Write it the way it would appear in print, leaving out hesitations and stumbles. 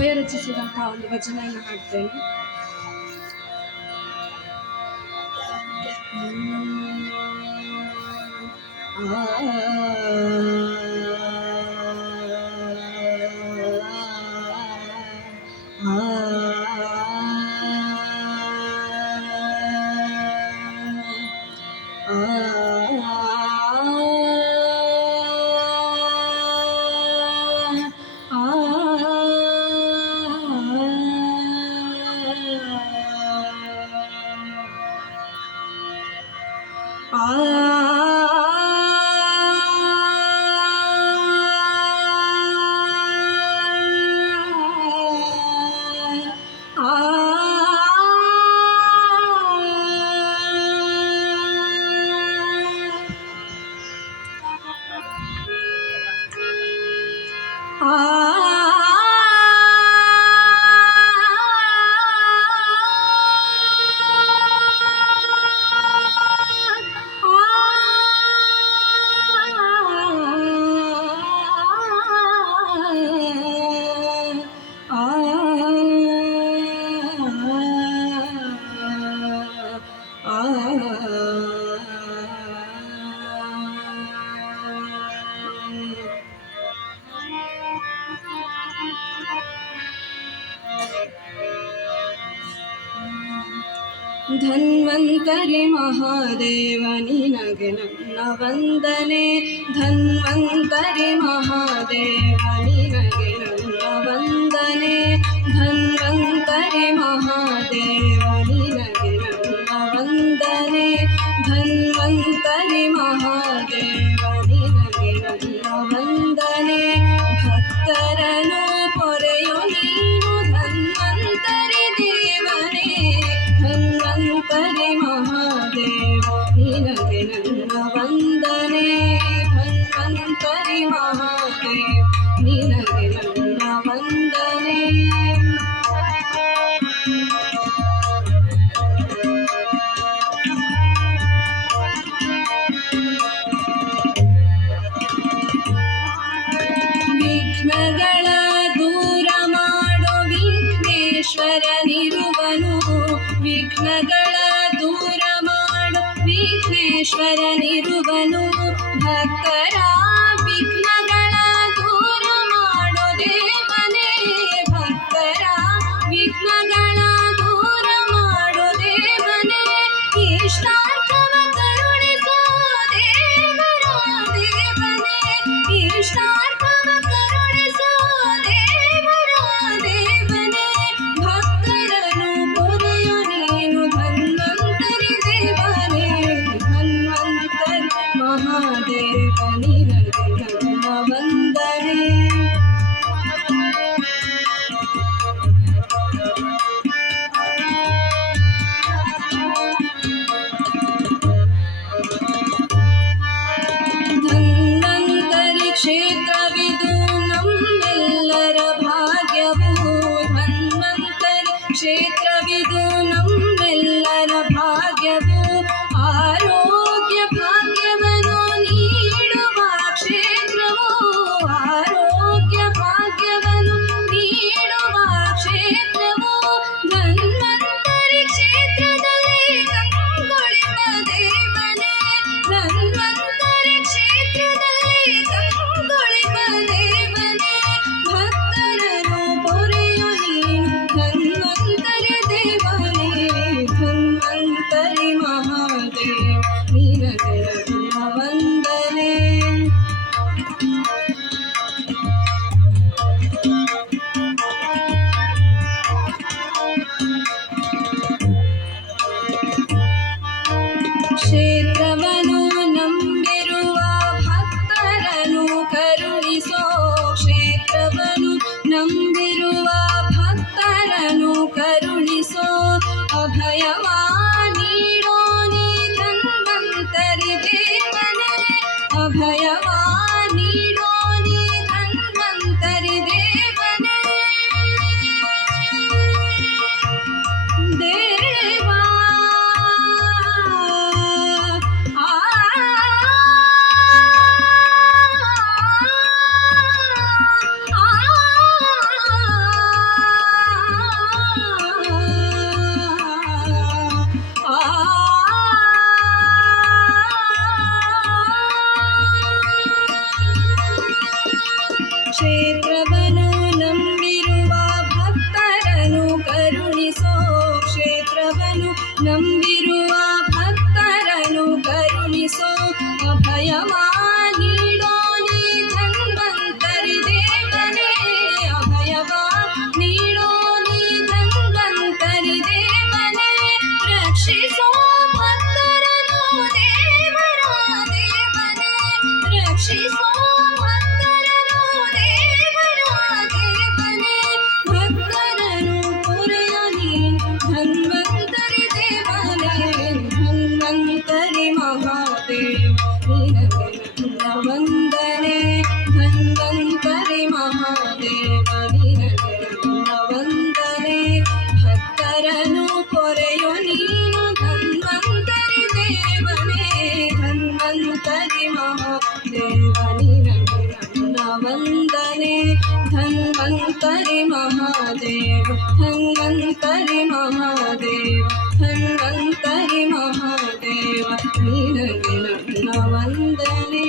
ಅಪ್ಪಯ್ಯ ರಚಿಸಿದಂತಹ ಒಂದು ಭಜನೆಯನ್ನು ಹಾಡ್ತೇನೆ. ಧನ್ವಂತರಿ ಮಹಾದೇವ ನಿನಗೆ ನನ್ನ ವಂದನೆ. ಧನ್ವಂತರಿ ಮಹಾದೇವ ನಿನಗೆ ನನ್ನ ವಂದನೆ. ಧನ್ವಂತರಿ ಮಹಾದೇವ ನಿನಗೆ ನನ್ನ ವಂದನೆ. ಧನ್ವಂತರಿ ಮಹಾದೇವ ನಿನಗೆ ನನ್ನ ವಂದನೆ. ಭಕ್ತರನು ಪೊರೆಯು ನೀನು ಧನ್ವಂತರಿ ದೇವನೇ. ಧನ್ವಂತರಿ ಮಹಾದೇವ ನಿನಗೆ ನನ್ನ ವಂದನೆ. ಧನ್ವಂತರಿ ಮಹಾದೇವ ನಿನಗೆ ನನ್ನ ವಂದನೆ. ವಿಘ್ನಗಳ ದೂರ ಮಾಡೋ ವಿಘ್ನೇಶ್ವರನಿರುವನು. ವಿಘ್ನಗಳ ದೂರ ಮಾಡೋ ವಿಘ್ನೇಶ್ವರನಿರುವನು. ಭಕ್ತರ ವಿಘ್ನಗಳ ದೂರ ಮಾಡೋ ದೇವನೇ. ಭಕ್ತರ ವಿಘ್ನಗಳ ದೂರ ಮಾಡೋ ದೇವನೇ. ಇಷ್ಟಾರ್ಥವ ಕರುಣಿಸೋ ದೇವರ ದೇವನೇ. ಇಷ್ಟಾರ್ಥವ ಕರುಣಿಸೋ ದೇವರ ದೇವನೇ. ಭಕ್ತರನು ಪೊರೆಯು ನೀನು ಧನ್ವಂತರಿ ದೇವನೇ. ಧನ್ವಂತರಿ ಮಹಾದೇವ ನಿನಗೆ ನನ್ನ ವಂದನೆ. ಧನ್ವಂತರಿ ಕ್ಷೇತ್ರವಿದು ನಮ್ಮೆಲ್ಲರ ಭಾಗ್ಯವು. ಧನ್ವಂತರಿ ಕ್ಷೇತ್ರವಿದು ನಮ್ಮೆಲ್ಲರ ಭಾಗ್ಯವು. ಆರೋಗ್ಯ ಭಾಗ್ಯವನ್ನು ನೀಡುವ ಕ್ಷೇತ್ರವು. ಆರೋಗ್ಯ ಭಾಗ್ಯವನ್ನು ನೀಡುವ ಕ್ಷೇತ್ರವು. ಧನ್ವಂತರಿ ಕ್ಷೇತ್ರದಲ್ಲಿ ಕಂಗೊಳಿಪ ದೇವನೇ. ಧನ್ವಂತರಿ ಕ್ಷೇತ್ರದಲ್ಲಿ ಕಂಗೊಳಿಪ ದೇವನೇ. ಭಕ್ತರನು ಪೊರೆಯು ನೀನು ಧನ್ವಂತರಿ ದೇವನೇ. ದೇವನೇ ಧನ್ವಂತರಿ ಮಹಾದೇವ ನಿನಗೆ ನನ್ನ ವಂದನೆ ಧನ್ವಂತರಿ ಮಹಾದೇವ ಧನ್ವಂತರಿ ಮಹಾದೇವ ಧನ್ವಂತರಿ ಮಹಾದೇವ ನಿನಗೆ ನನ್ನ ವಂದನೆ